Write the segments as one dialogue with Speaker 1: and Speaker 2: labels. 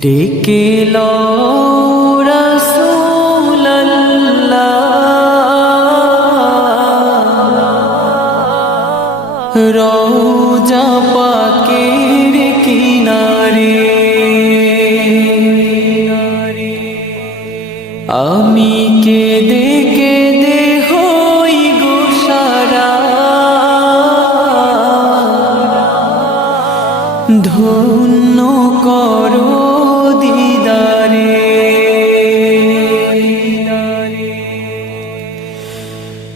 Speaker 1: ডেকে রৌজা পাকের কিনারে। আমি কেঁদে কেঁদে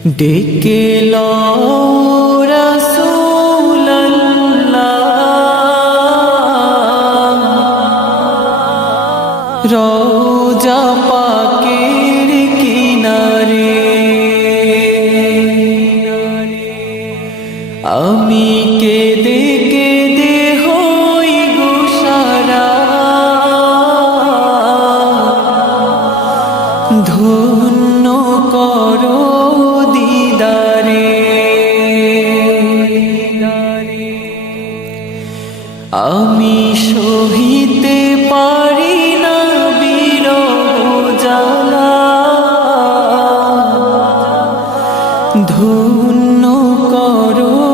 Speaker 1: ডেকে রোজা পাকের কিনারে। আমি কেঁদে আমি সহিতে পারি না জ্বালা। ধন্য করো